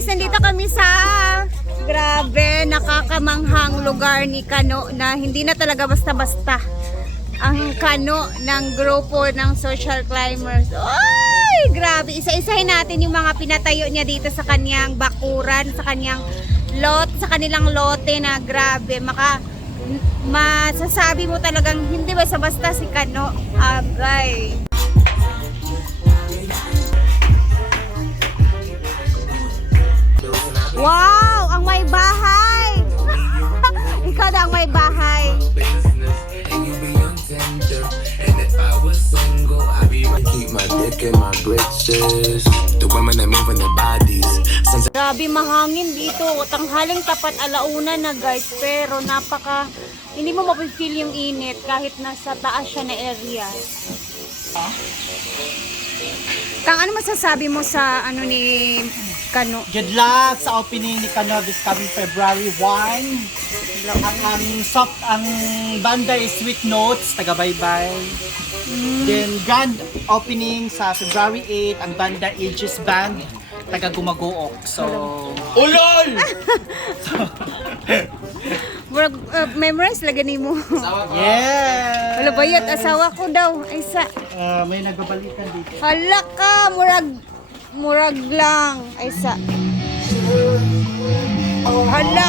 guys, nandito kami sa grabe, nakakamanghang lugar ni Kano na hindi na talaga basta-basta ang Kano ng grupo ng social climbers. Ay, grabe. Isa-isahin natin yung mga pinatayo niya dito sa kanyang bakuran, sa kanyang lot, sa kanilang lote na grabe. Masasabi mo talagang hindi basta-basta si Kano. Agay. Wow! Ang may bahay! Ikaw na ang may bahay. Grabe mahangin dito. Tanghaling tapat alauna na guys. Pero hindi mo mapifeel yung init kahit nasa taas siya na area. Kang, ano masasabi mo sa ni Kano? Good luck sa opening ni Kano this coming February 1. Ang banda is Sweet Notes, taga-bye-bye. Then grand opening sa February 8, ang banda Aegis Band, taga-Gumagook. So, ulol! Memorize lagi ni mo. Yeah! Wala ba yun? Asawa ko daw. Aysa. May nagbabalikan dito. Hala ka! Murag lang. Aysa. Oh, hala!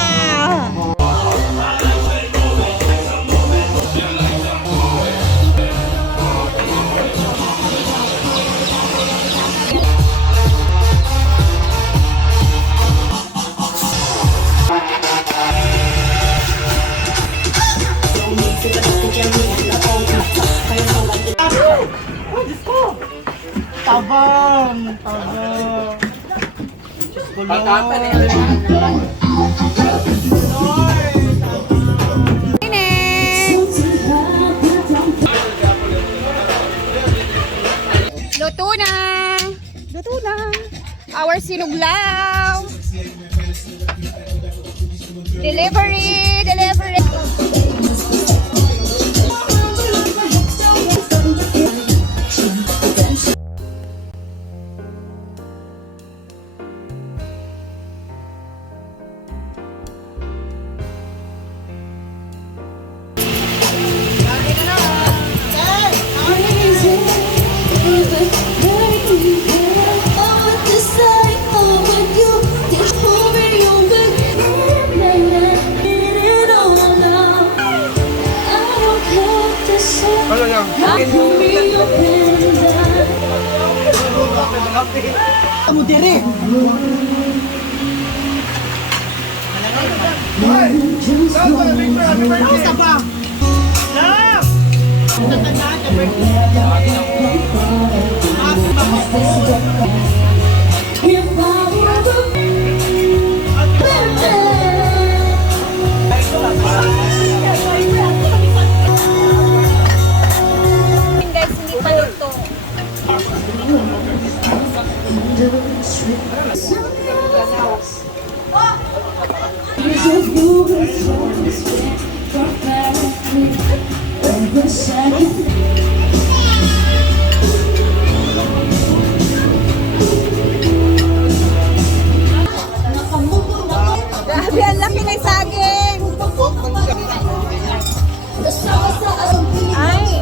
Tabang! Luto na! Luto na! Our sinuglaw! Delivery! Delivery! Amo dire. Sa ba? Love. Guys, hindi pa luto. Grabe, ang laki ng saging! Ay!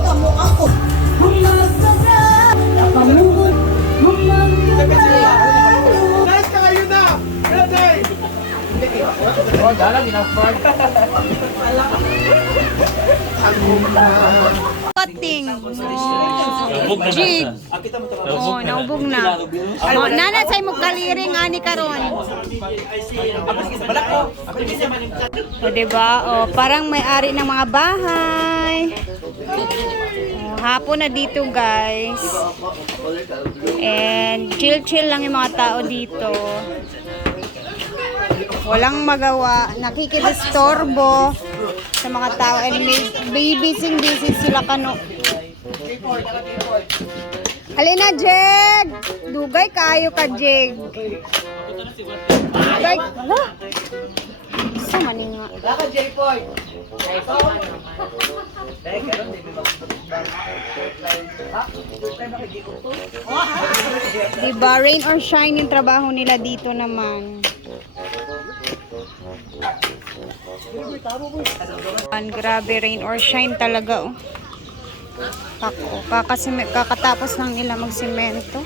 Pating. Jig. Oh, naubog na. Oh, nana say mo kaliring ani karon. O diba? Oh, parang may-ari ng mga bahay. Oh, hapon na dito, guys. And chill-chill lang yung mga tao dito. Walang magawa, nakikidistorbo sa mga tao and busy sila Kano. Halina, Jeg! Dugay kayo ka, Jeg. Dugay, Sa mani nga. Lakad, J-Boy! Dahil karon, di ba Diba, rain or shine yung trabaho nila dito naman. Grabe, rain or shine talaga, oh. Kakatapos lang nila magsemento.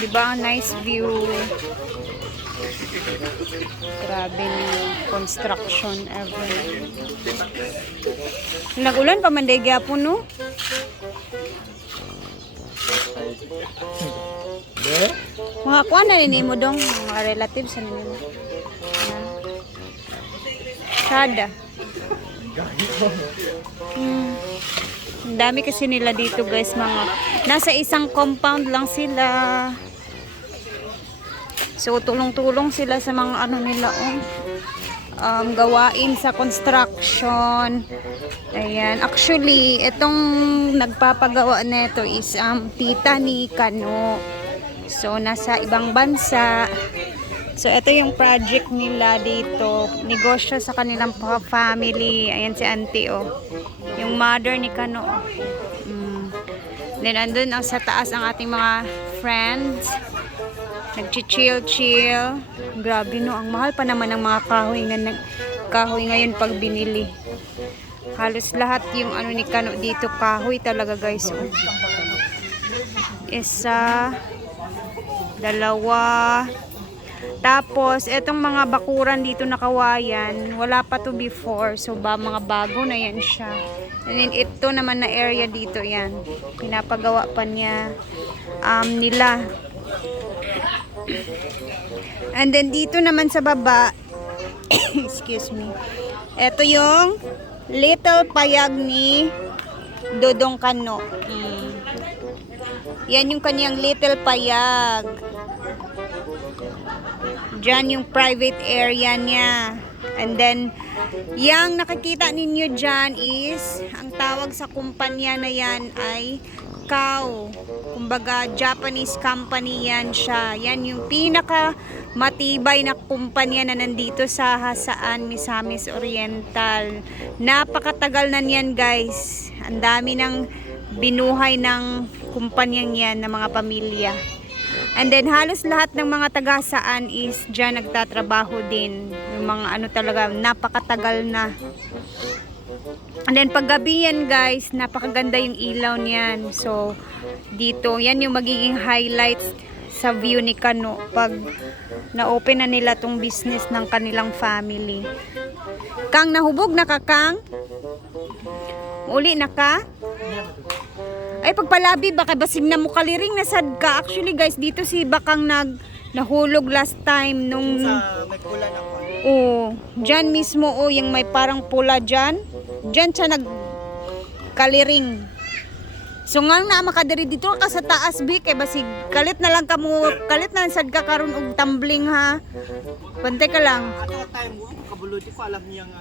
Diba, nice view. Grabe yung construction ever. Nag-ulan pa man day gyapon, no? Mga kuha na rin mo dong, mga relatives na nimo. Sada. Ang dami kasi nila dito, guys, mga nasa isang compound lang sila. So tulong-tulong sila sa mga ano nila, gawain sa construction. Ayan, actually itong nagpapagawa nito is tita ni Kano. So nasa ibang bansa. So ito yung project nila dito, negosyo sa kanilang family. Ayan si auntie, oh, yung mother ni Kano. Then andun sa taas ang ating mga friends, nagchichill. Grabe, no, ang mahal pa naman ng mga kahoy ngayon pag binili. Halos lahat yung ano ni Kano dito kahoy talaga, guys. Isa, dalawa. Tapos etong mga bakuran dito na kawayan, wala pa to before. So mga bago na yan siya. And then ito naman na area dito, yan, pinapagawa pa niya nila. And then dito naman sa baba, excuse me, ito yung little payag ni Dodong Kano. Yan yung kanyang little payag. Diyan yung private area niya. And then yang nakikita ninyo dyan is, ang tawag sa kumpanya na yan ay Kao. Kumbaga Japanese company yan siya. Yan yung pinaka matibay na kumpanya na nandito sa Hasaan, Misamis Oriental. Napakatagal na niyan, guys. Ang dami ng binuhay ng kumpanyang yan, ng mga pamilya. And then halos lahat ng mga taga-Hasaan is dyan nagtatrabaho din. Yung mga ano talaga, napakatagal na. And then paggabi yan, guys, napakaganda yung ilaw niyan. So dito, yan yung magiging highlights sa view ni Kano pag na-open na nila tong business ng kanilang family. Kang, nahubog na ka, Kang? Uli na ka? Ay, pagpalabi, baka basig na mo kaliring na sad ka. Actually, guys, dito si Bakang nahulog last time nung... Sa may pula na ko. Oh, dyan mismo, oh, yung may parang pula dyan. Dyan siya nagkaliring. So nga na makadiri dito ka sa taas, Bi, kay basig kalit na lang sad ka karon og tumbling, ha. Pantay ka lang. Ato time mo, kabulod ko alam niya nga.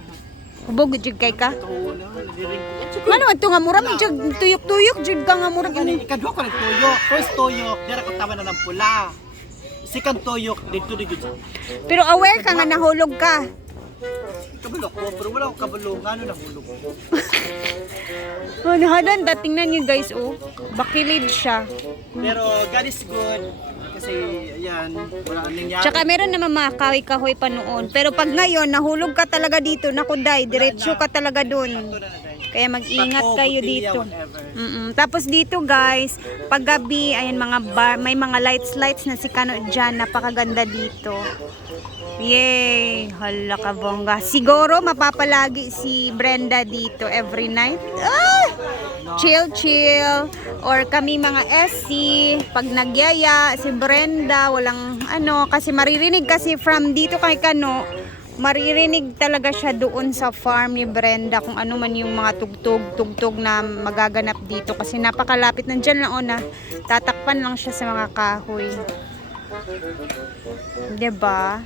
Hubog jud kay ka. Oo na, nadiring ko. Ano ito nga mura may jud tuyok-tuyok jud ka nga mura Gani, ikadwa ko nagtuyok. First tuyok, dira ko tama na ng pula. Second tuyok, dito dito. Pero aware ka nga nahulog ka. Kabulok ko, pero wala ko kabulong. Ano nahulog ko? Oh, nahadan, tingnan niyo, guys, oh. Bakilid siya. Pero God is good. Kasi, ayan, wala nang nangyari. Tsaka meron naman mga kahoy-kahoy pa noon. Pero pag ngayon, nahulog ka talaga dito, naku, day, diretso ka talaga dun. Kaya mag-ingat kayo dito. Tapos dito, guys, paggabi, ayan, mga bar, may mga lights na si Kano dyan. Napakaganda dito. Yay! Hala ka, bongga. Siguro mapapalagi si Brenda dito every night. Chill. Or kami mga SC, pag nagyaya, si Brenda, walang ano, kasi maririnig kasi from dito kay Kano, maririnig talaga siya doon sa farm ni Brenda kung ano man yung mga tugtog na magaganap dito. Kasi napakalapit, nandyan lang, na tatakpan lang siya sa mga kahoy. Diba?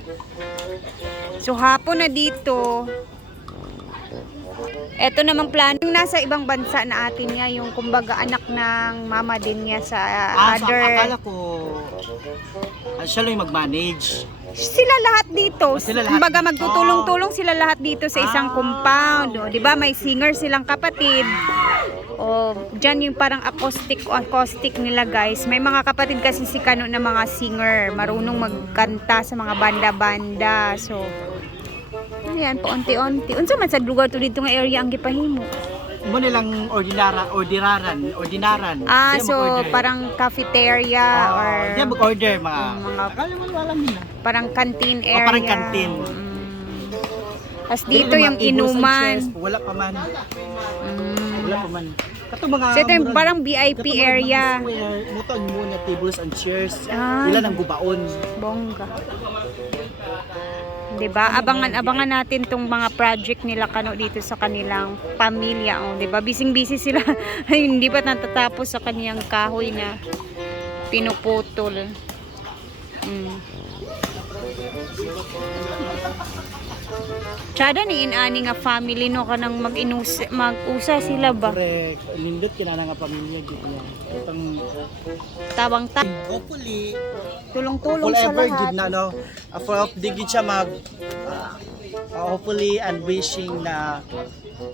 So hapon na dito. Eto namang plano. Yung nasa ibang bansa na atin niya, yung kumbaga anak ng mama din niya sa So other... akala ko, siya lang yung mag-manage. Sila lahat dito. Sila lahat Kumbaga dito. magtutulong-tulong sila lahat dito sa isang compound. O, 'di ba? May singer silang kapatid. O, diyan yung parang acoustic nila, guys. May mga kapatid kasi si Kano na mga singer, marunong magkanta sa mga banda-banda. So, ayan, paunti-unti. Unsa man sa lugar to dito nga area ang gipahimo? Mo nilang ordinaran. Di So mag-order. parang cafeteria or Di mag-order mga. mga Akala mo alam nila. parang canteen area. Parang canteen. Tapos dito yung inuman. Wala pa man. Mm. Wala pa man. Kato mga So ito yung murag- parang VIP kato mga area. square, muton muna tables and chairs. Ah. Ilan ang gubaon. Bongga. 'Di ba? Abangan natin tong mga project nila Kano dito sa kanilang pamilya, oh, 'di ba? Bising-busy sila. Hindi pa natatapos sa kaniyang kahoy na pinuputol. Tsada ni inani nga family no kanang mag-usa sila ba? Correct. Nindot kinana nga pamilya dito niya. Itong Tabang hopefully tulong-tulong sa forever lahat. gid na no. For di gid siya mag hopefully and wishing na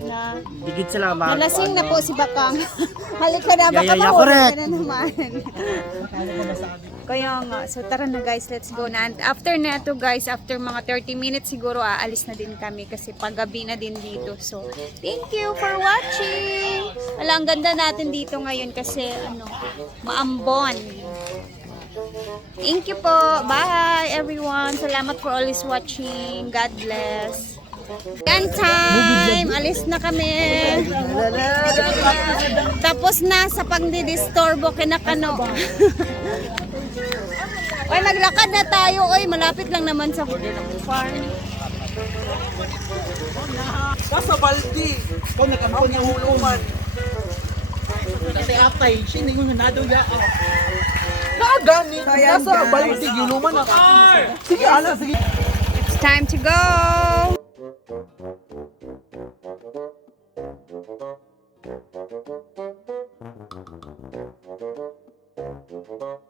Na di gid sila mag nalasing na po si Bakang. Halika na, baka Yeah, mahulog correct. ka na naman. Kaya nga, so tara na guys, let's go na. And after na to guys, after mga 30 minutes siguro aalis na din kami kasi paggabi na din dito. So, thank you for watching. Wala, ang ganda natin dito ngayon kasi maambon. Thank you po. Bye everyone. Salamat for always watching. God bless. Yan time. Alis na kami. Tapos na sa pagdidisturbo kina Kano. Oy, maglakad na tayo. Oy, malapit lang naman sa farm. Nasa baldi. Kung nakampon yung huluman. Kasi apay, siya yung nanado ya. Nagani, nasa baldi, huluman ako. Sige, ala, sige. It's time to go. Thank you.